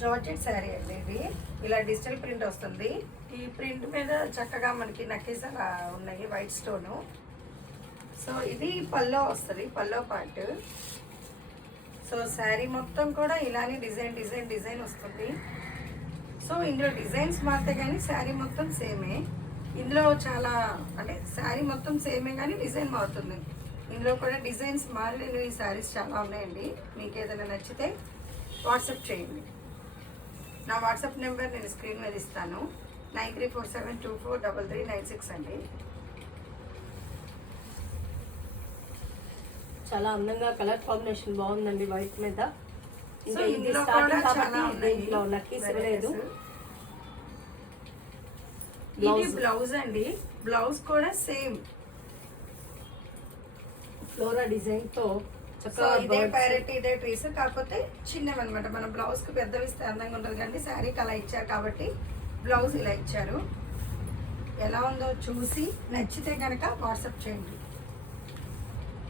Georgette sari అండి ఇది. ఇలా డిజిటల్ ప్రింట్ వస్తుంది. ఈ ప్రింట్ మీద చక్కగా మనకి నక్లీస్ అలా ఉన్నాయి, వైట్ స్టోను. సో ఇది పల్లో వస్తుంది, పల్లో పార్ట్. సో శారీ మొత్తం కూడా ఇలానే డిజైన్ వస్తుంది. సో ఇందులో డిజైన్స్ మారితే కానీ శారీ మొత్తం సేమే. ఇందులో చాలా అంటే శారీ మొత్తం సేమే కానీ డిజైన్ మారుతుంది. ఇందులో కూడా డిజైన్స్ మారిన ఈ శారీస్ చాలా ఉన్నాయండి. మీకు ఏదైనా నచ్చితే వాట్సాప్ చేయండి. నా వాట్సాప్ నెంబర్ నేను స్క్రీన్ మీద ఇస్తాను, 9347243396 అండి. చాలా అందంగా కలర్ కాంబినేషన్ బాగుందండి వైట్ మీద. సో ఇందులో కూడా చాలా ఉన్నాయి. ఇది బ్లౌజ్ అండి. బ్లౌజ్ కూడా సేమ్ ఫ్లోరా డిజైన్ తో ఇదే ప్యారెట్, ఇదే పీస్, కాకపోతే చిన్నవి అనమాట. మన బ్లౌజ్ కి పెద్దవి ఇస్తే అందంగా ఉంటుంది కానీ శారీకి అలా ఇచ్చారు కాబట్టి బ్లౌజ్ ఇలా ఇచ్చారు. ఎలా ఉందో చూసి నచ్చితే కనుక వాట్సాప్ చేయండి.